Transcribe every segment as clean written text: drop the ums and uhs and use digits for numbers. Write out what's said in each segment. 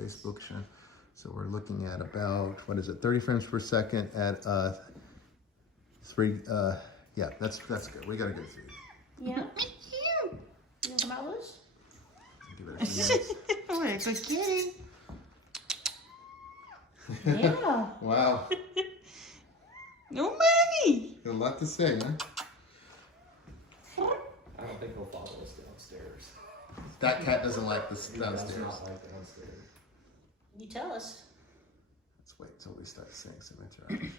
Facebook channel. So we're looking at about, 30 frames per second at 3, yeah, that's good. We got a good feed. Yeah. Thank you. You want some of this? Give it a few minutes. Oh, it's a kitty. Yeah. Wow. No money. Got a lot to say, man. I don't think he'll follow us downstairs. That cat doesn't like this downstairs. He does not like downstairs. You tell us. Let's wait until we start seeing some interaction.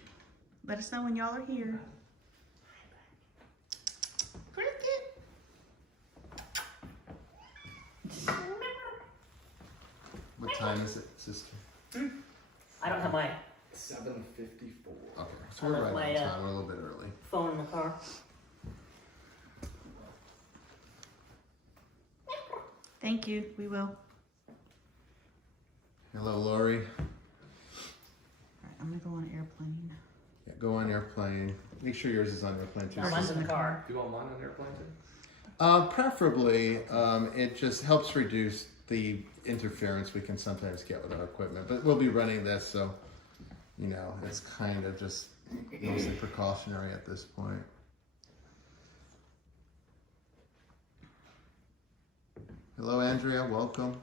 Let us know when y'all are here. Cricket. What time is it, sister? I don't have my 7:54. Okay, so we're right on time. We're a little bit early. phone in the car. Thank you. We will. Hello, Lori. All right, I'm gonna go on airplane. Yeah, go on airplane. Make sure yours is on airplane too. Mine's in the car. Do you want mine on airplane too? Preferably, it just helps reduce the interference we can sometimes get with our equipment. But we'll be running this, so you know, it's kind of just mostly precautionary at this point. Hello, Andrea. Welcome.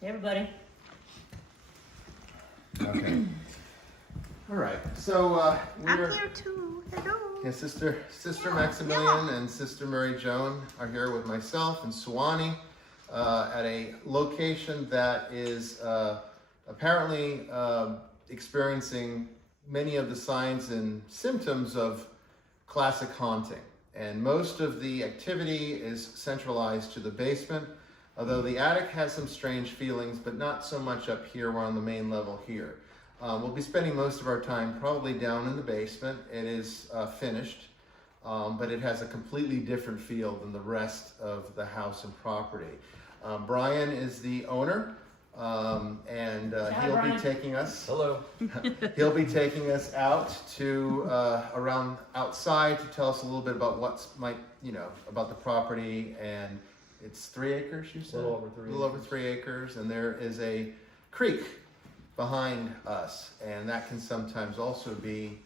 Hey, everybody. Okay. All right. So I'm here too. Hello. yeah, Sister Maximilian and Sister Mary Joan are here with myself in Suwannee at a location that is apparently experiencing many of the signs and symptoms of classic haunting. And most of the activity is centralized to the basement, although the attic has some strange feelings, but not so much up here. We're on the main level here. We'll be spending most of our time probably down in the basement. It is finished, but it has a completely different feel than the rest of the house and property. Brian is the owner, and he'll be taking us. Hello. He'll be taking us out to around outside to tell us a little bit about about the property. And it's 3 acres, you said? A little over 3 A little over 3 acres, and there is a creek behind us, and that can sometimes also be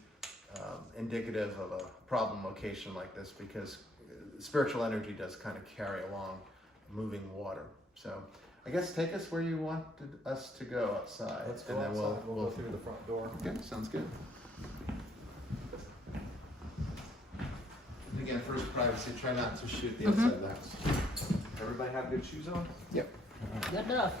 indicative of a problem location like this, because spiritual energy does kind of carry along moving water. So I guess take us where you wanted us to go outside. Let's go and then outside. We'll go through the front door. Okay, sounds good. Again, first privacy, try not to shoot the outside of the house. Everybody have good shoes on? Yep. Good enough.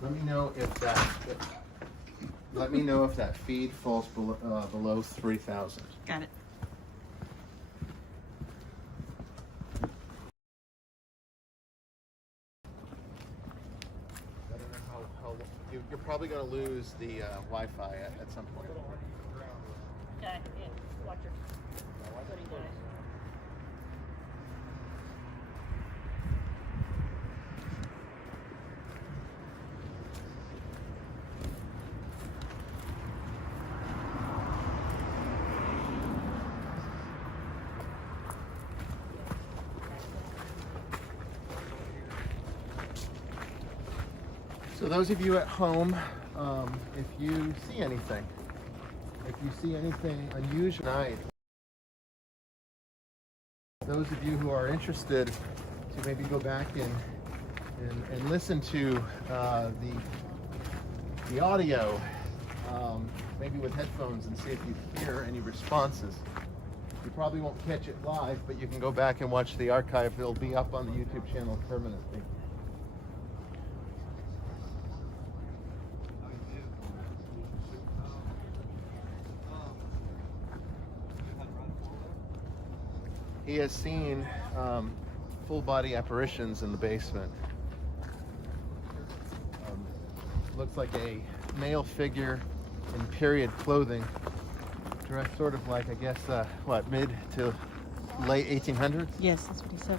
Let me know if that feed falls below 3,000. Got it. I don't know how you're probably going to lose the Wi-Fi at some point. Okay. Yeah. Watch your. What are you doing? So those of you at home, if you see anything unusual tonight, those of you who are interested to maybe go back and listen to the audio, maybe with headphones, and see if you hear any responses. You probably won't catch it live, but you can go back and watch the archive. It'll be up on the YouTube channel permanently. He has seen full-body apparitions in the basement. Looks like a male figure in period clothing, dressed sort of like, I guess, mid to late 1800s? Yes, that's what he said.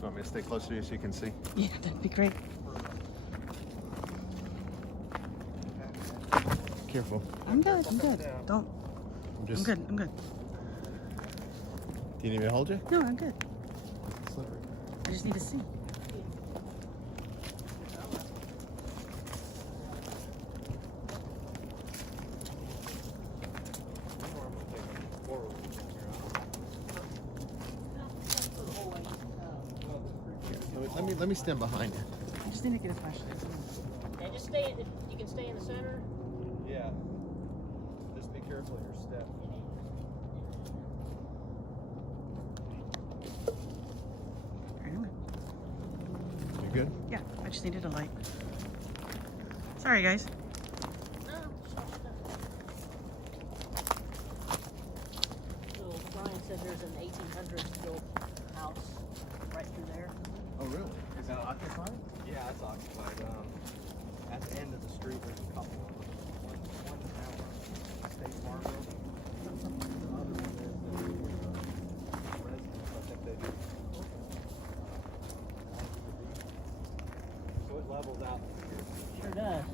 Want me to stay closer to you so you can see? Yeah, that'd be great. Careful. I'm good. I'm good. Don't. I'm I'm good. I'm good. Do you need me to hold you? No, I'm good. I just need to see. Let me stand behind you. I just need to get a flashlight. Yeah, just stay. You can stay in the center. Yeah. Just be careful of your step. Alright, I'm good. You good? Yeah, I just needed a light. Sorry, guys. No, so Brian said there's an 1800s built house right through there. Oh, really? Is that occupied? Yeah, it's occupied. At the end of the street, there's a couple of them. One now, State Farm building. The other one is residence. I think they do. So it levels out. Sure does.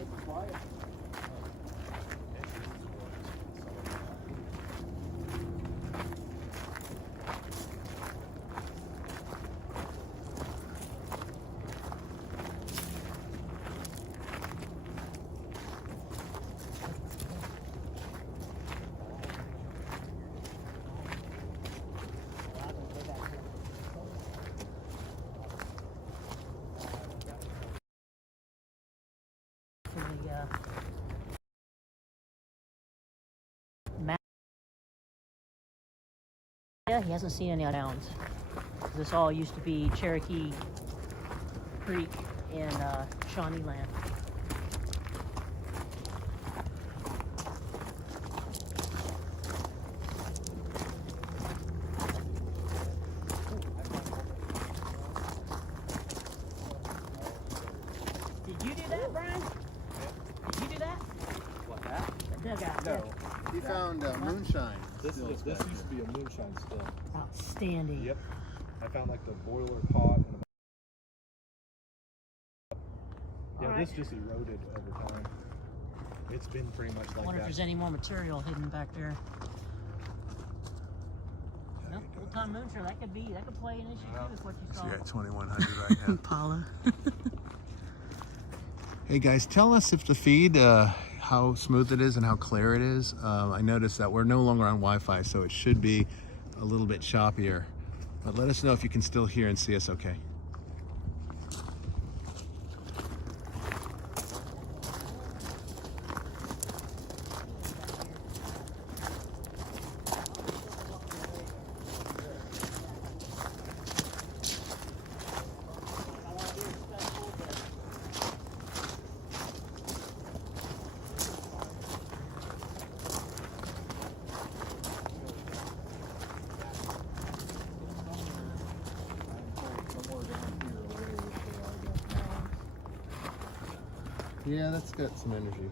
It's quiet. Yeah, he hasn't seen any towns. This all used to be Cherokee Creek in Shawnee land. Did you do that, Brian? Did you do that? What, that? That dugout. No. He found moonshine. This used to be a moonshine still. Outstanding. Yep. I found like the boiler pot and yeah, Alright. this just eroded over time. It's been pretty much I like wonder if that. there's any more material hidden back there. Nope, old time moonshine. That could play an issue too with what you saw. So you're at 2100 right now. Paula. Hey guys, tell us if the feed, how smooth it is and how clear it is. I noticed that we're no longer on Wi-Fi, so it should be a little bit choppier. But let us know if you can still hear and see us okay. Yeah, that's got some energy.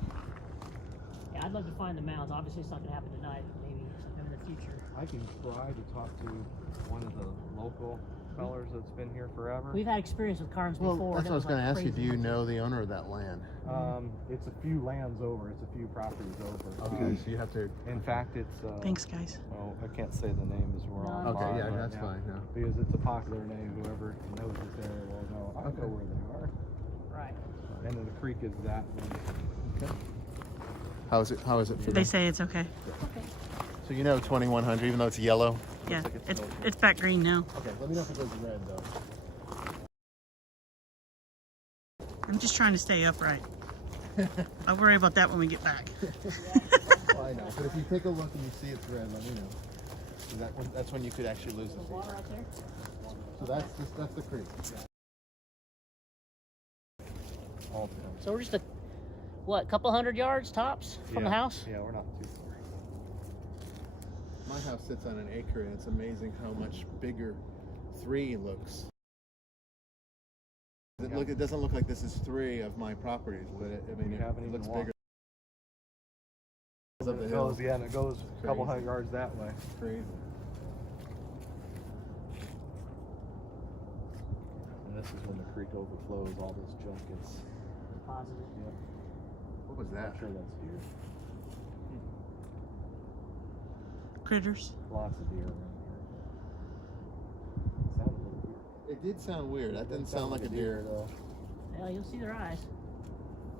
Yeah, I'd love to find the mounds. Obviously, it's not going to happen tonight. But maybe sometime in the future. I can try to talk to one of the local fellers that's been here forever. We've had experience with Carnes Well, before. that's what I was going to ask you. Do you crazy. know the owner of that land? It's a few lands over. It's a few properties over. Okay, so you have to... In fact, it's Thanks, guys. well, I can't say the name as we're on. Okay, live yeah, right that's now, fine. No. because it's a popular name. Whoever knows this area will know. I know where they are. Right. And then the creek is that one. Okay. How is it for They them? say it's okay. Okay. So you know 2100, even though it's yellow? Yeah, like it's it's back green now. Okay, let me know if it goes red though. I'm just trying to stay upright. I'll worry about that when we get back. Well, I know, but if you take a look and you see it's red, let me know. So that's when you could actually lose the feed. Water right there. So that's the creek. All together. So we're just a couple hundred yards tops from the house? Yeah, we're not too far. My house sits on an acre, and it's amazing how much bigger 3 looks. It doesn't look like this is 3 of my properties, but it We haven't looks even bigger. Up the It hill. goes, yeah, and it goes a couple Crazy. hundred yards that way. Crazy. And this is when the creek overflows, all this junk gets. Positive. Yep. What was that? I'm sure that's deer. Critters. Lots of deer around here. Sounded a little weird. It did sound weird. That didn't sound like a deer. though. Well, you'll see their eyes.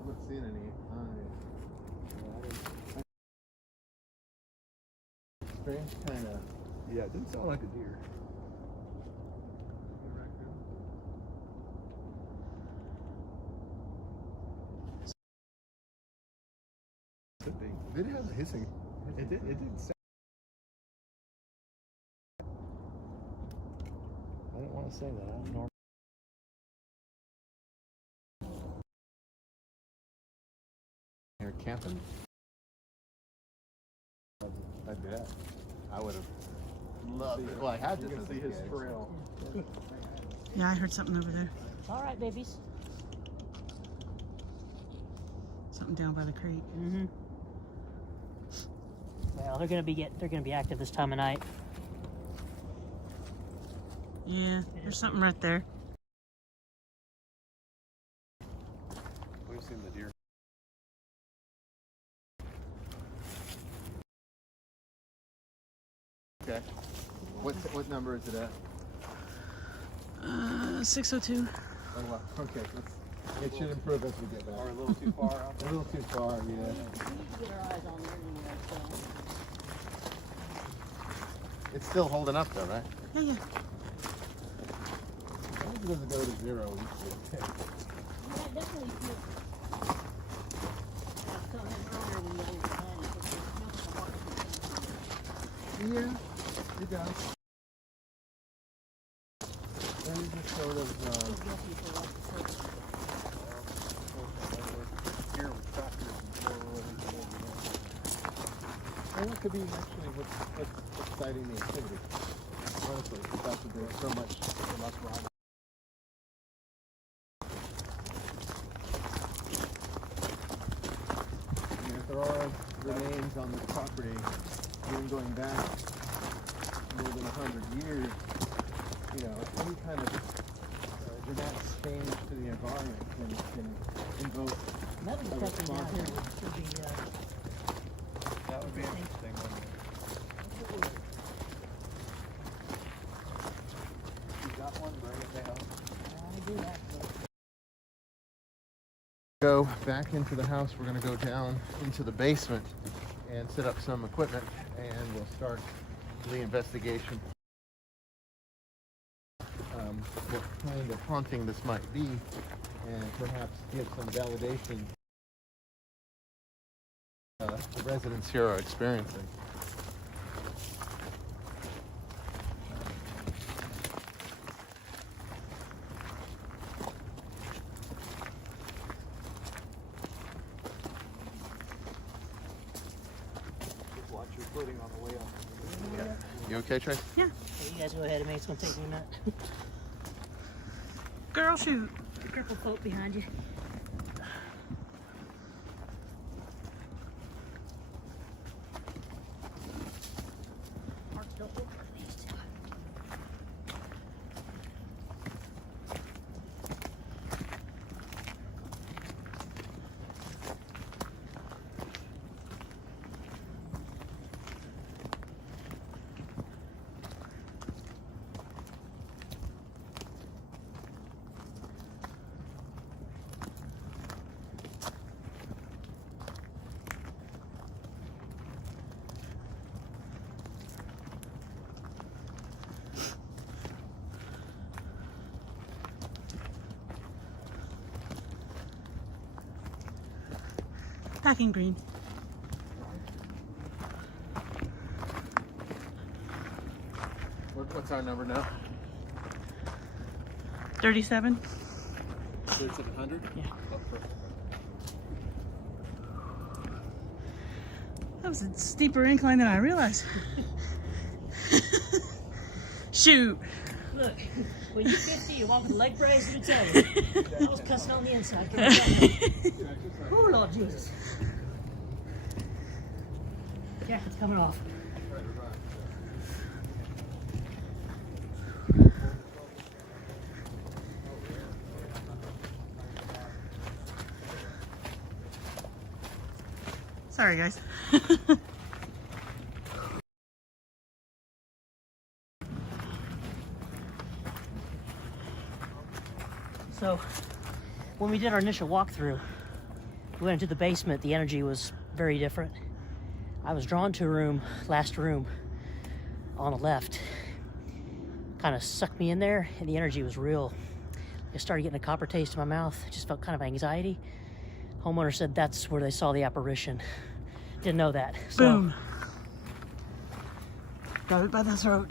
I'm not seeing any eyes. Strange kind of. Yeah, it didn't sound like a deer. Could be. It did have hissing. It did sound. I didn't want to say that. I don't know. Here camping. I bet. I would have loved it. Well, I had You this can as a see his kid. trail. Yeah, I heard something over there. It's all right, babies. Something down by the creek. Mm-hmm. Well, they're gonna be active this time of night. Yeah, there's something right there. We've seen the deer. Okay. What number is it at? 602. Oh, well, okay. It should improve as we get back. Or a little too far out A little too far, yeah. We need to get our eyes on there anyway, so. It's still holding up though, right? Yeah, yeah. As long as it doesn't go to zero, we should. Yeah, it definitely feels. I was telling him earlier when we were planning, but there's nothing to watch. Yeah, it does. There's a sort of, Guilty for like the first. Deer with tractors and four-wheelers. and that could be actually what's exciting the activity. Honestly, the fact that there's so much riding. If there are remains on this property, even going back more than 100 years, you know, any kind of dramatic change to the environment can invoke Metal a detecting down here response. would be, That would be interesting, wouldn't it? You got one, bring it down. I do actually. Go back into the house. We're going to go down into the basement and set up some equipment, and we'll start the investigation. What kind of haunting this might be, and perhaps give some validation the residents here are experiencing. Just watch your footing on the way up. You okay, Trey? Hey, you guys go ahead of me. It's gonna take me a minute. Girl, shoot. Be careful, folk behind you. Marks don't look like these two. Packing green. What's our number now? 37. 3700? Yeah. That was a steeper incline than I realized. Shoot. Look, when you're 50, you walk with a leg brace, let me tell you. I was cussing on the inside. Oh, Lord Jesus. Yeah, it's coming off. Sorry, guys. So, when we did our initial walkthrough, we went into the basement. The energy was very different. I was drawn to a room, last room on the left. Kind of sucked me in there, and the energy was real. I started getting a copper taste in my mouth. I just felt kind of anxiety. Homeowner said that's where they saw the apparition. Didn't know that. So, Boom. Grab it by the throat.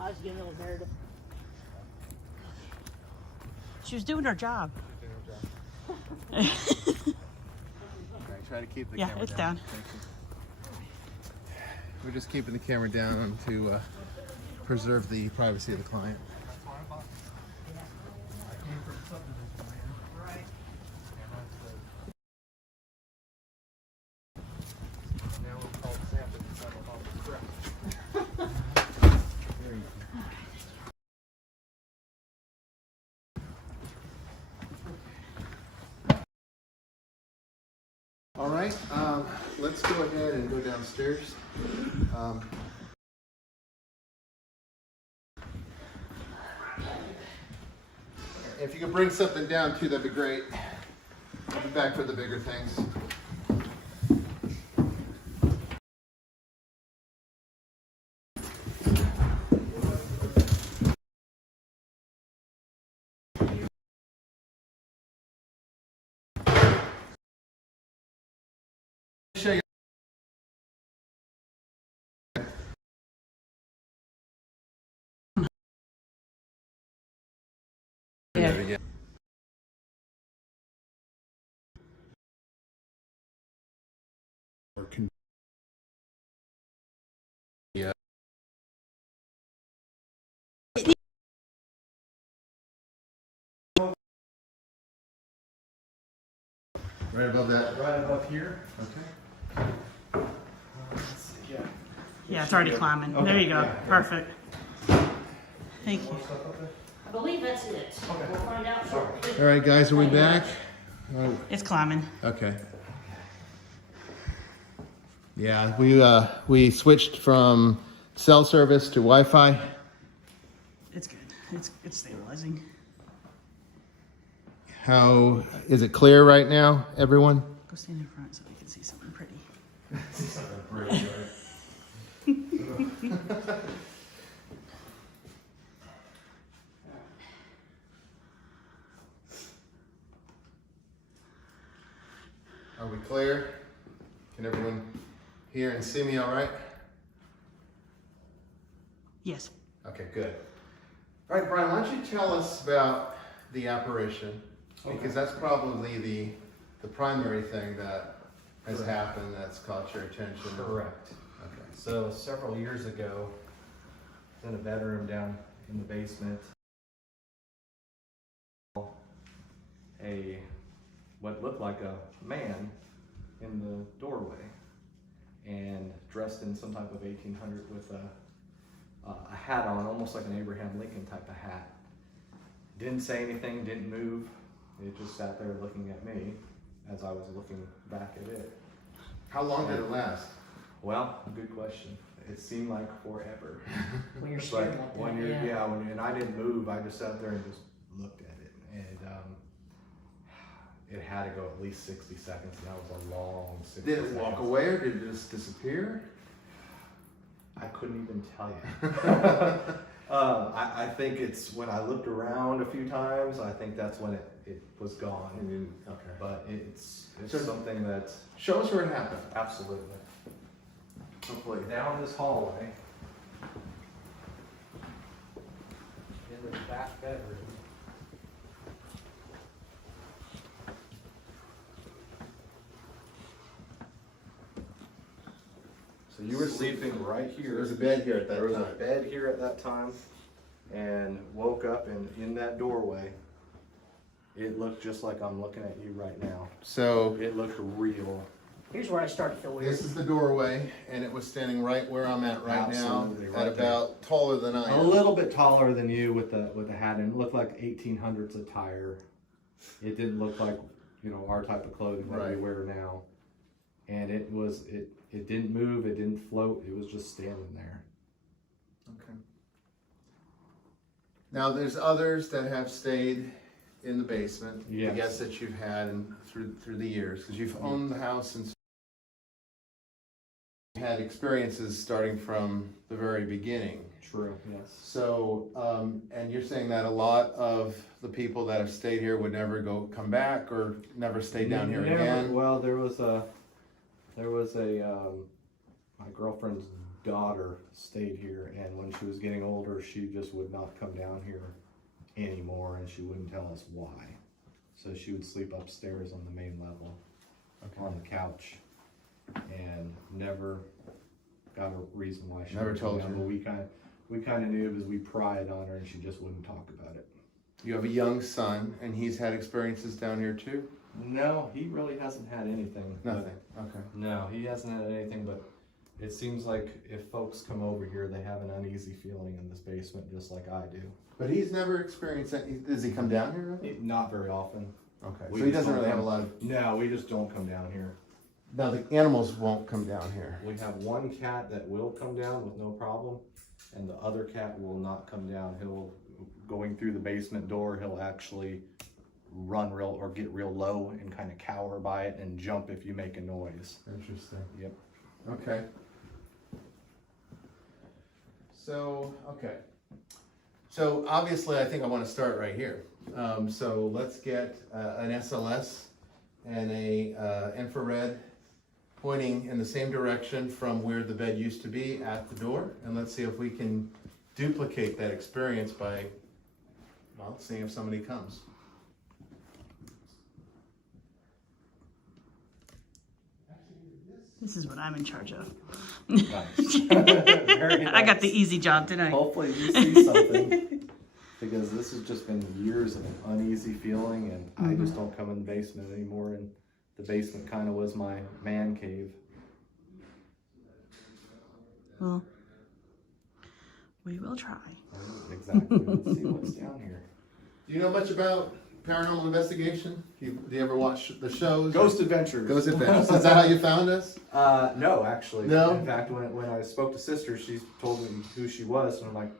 I was getting a little narrative. She was doing her job. Okay, try to keep the Yeah, camera it's down. down. Thank you. We're just keeping the camera down to preserve the privacy of the client. All right, let's go ahead and go downstairs. If you could bring something down too, that'd be great. I'll be back for the bigger things. Show you. Yeah. Yeah. Right above that. Right above here. Okay. Yeah. Yeah, it's already climbing. Okay, There you go. yeah. Perfect. Thank you. I believe that's it. We'll find out shortly. All right, guys, are we back? It's climbing. Okay. Yeah, we switched from cell service to Wi-Fi. It's good. It's stabilizing. How is it clear right now, everyone? Go stand in front so we can see something pretty. Are we clear? Can everyone hear and see me all right? Yes. Okay, good. All right, Brian, why don't you tell us about the apparition? Because that's probably the primary thing that has happened that's caught your attention. Correct. Okay. So several years ago, I was in a bedroom down in the basement. What looked like a man in the doorway, and dressed in some type of 1800 with a hat on, almost like an Abraham Lincoln type of hat. Didn't say anything, didn't move. It just sat there looking at me as I was looking back at it. How long did it last? Well, good question. It seemed like forever. When you're But staring at when that, you're, yeah. and I didn't move, I just sat there and just looked at it. And it had to go at least 60 seconds, and that was a long 60 Did seconds. it walk away or did it just disappear? I couldn't even tell you. I think it's when I looked around a few times, I think that's when it was gone. Okay. But it's So- something that Show us where it happened. absolutely. Hopefully. Down this hallway, in the back bedroom, So you were sleeping right here. There was a bed here at that There was time. a bed here at that time, and woke up, and in that doorway, it looked just like I'm looking at you right now. So It looked real. Here's where I start to feel weird. this is the doorway, and it was standing right where I'm at right Absolutely, now, right at there. about taller than I A am. little bit taller than you with the hat, and it looked like 1800s attire. It didn't look like, you know, our type of clothing that we Right. wear now. And it didn't move, it didn't float, it was just standing there. Okay. Now, there's others that have stayed in the basement. Yes. The guests that you've had and through the years, because you've owned the house since you had experiences starting from the very beginning. True, yes. So, and you're saying that a lot of the people that have stayed here would never come back or never stay down here again? Well, there was a my girlfriend's daughter stayed here, and when she was getting older, she just would not come down here anymore, and she wouldn't tell us why. So she would sleep upstairs on the main level, on the couch, and never got a reason why she Never wouldn't come told down, you. But we kind of knew because we pried on her, and she just wouldn't talk about it. You have a young son, and he's had experiences down here too? No, he really hasn't had anything. Nothing, okay. No, he hasn't had anything, but it seems like if folks come over here, they have an uneasy feeling in this basement, just like I do. But he's never experienced that. Does he come down here? Really? Not very often. Okay, We so he just doesn't don't really have a come- lot of. No, we just don't come down here. Now the animals won't come down here. We have one cat that will come down with no problem, and the other cat will not come down. Going through the basement door, he'll actually run or get real low and kind of cower by it and jump if you make a noise. Interesting. Yep. Okay. So, okay. So obviously I think I want to start right here. So let's get an SLS and a infrared pointing in the same direction from where the bed used to be at the door. And let's see if we can duplicate that experience by, well, seeing if somebody comes. This is what I'm in charge of. Nice. Very I got the nice. easy job, didn't I? Hopefully you see something, because this has just been years of an uneasy feeling, and I just don't come in the basement anymore, and the basement kind of was my man cave. Well, we will try. Exactly. Let's see what's down here. Do you know much about paranormal investigation? Do you ever watch the shows? Ghost Adventures. Ghost Adventures. Is that how you found us? No, actually. No? In fact, when I spoke to Sister, she told me who she was, and I'm like,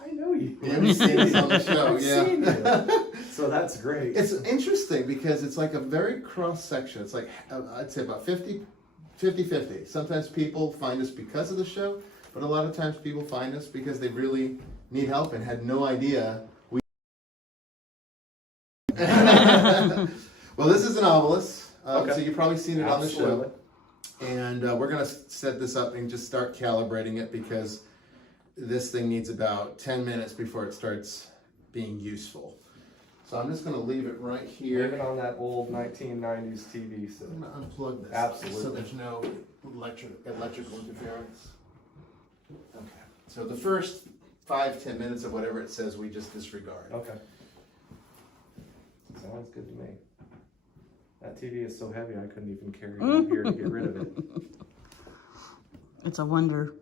I know you. Yeah, we've seen us on the show. I've Yeah. seen you. So that's great. It's interesting because it's like a very cross section. It's like, I'd say about 50-50. Sometimes people find us because of the show, but a lot of times people find us because they really need help and had no idea we. Well, this is an obelisk, Okay. so you've probably seen it on the Absolutely. show. And we're going to set this up and just start calibrating it because this thing needs about 10 minutes before it starts being useful. So I'm just going to leave it right here. Leave it on that old 1990s TV set. I'm going to unplug this Absolutely. so there's no electrical interference. Okay. So the first 5-10 minutes of whatever it says we just disregard. Okay. Sounds good to me. That TV is so heavy I couldn't even carry it up here to get rid of it. It's a wonder.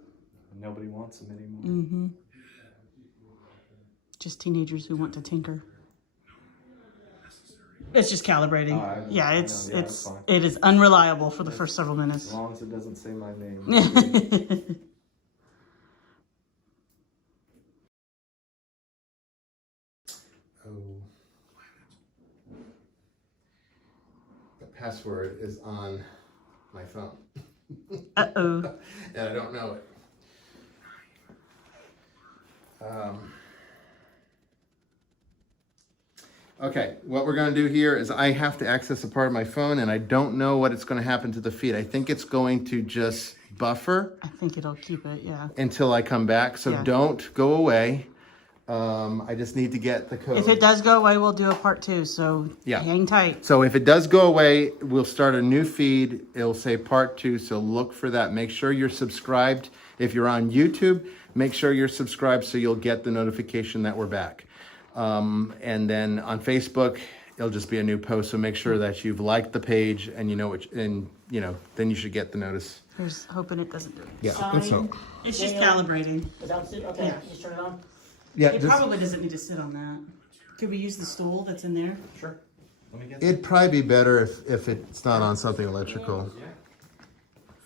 Nobody wants them anymore. Mm-hmm. Just teenagers who want to tinker. It's just calibrating. That's fine. It is unreliable for the first several As minutes. long as it doesn't say my name. Oh. The password is on my phone. Uh-oh. And I don't know it. Okay, what we're going to do here is I have to access a part of my phone, and I don't know what it's going to happen to the feed. I think it's going to just buffer I think it'll keep it, yeah. until I come back. So Yeah. don't go away. I just need to get the code. If it does go away, we'll do a part 2. So Yeah. hang tight. So if it does go away, we'll start a new feed. It'll say part 2, so look for that. Make sure you're subscribed. If you're on YouTube, make sure you're subscribed so you'll get the notification that we're back. And then on Facebook, it'll just be a new post. So make sure that you've liked the page and you know what, and you know, then you should get the notice. Here's hoping it doesn't do it. Yeah, Sign. so. It's just Daniel. calibrating. Is that okay? Yeah. Just turn it on. Yeah, It probably doesn't need to sit on that. Could we use the stool that's in there? Sure. Let me get it'd probably be better if it's not on something electrical. Yeah.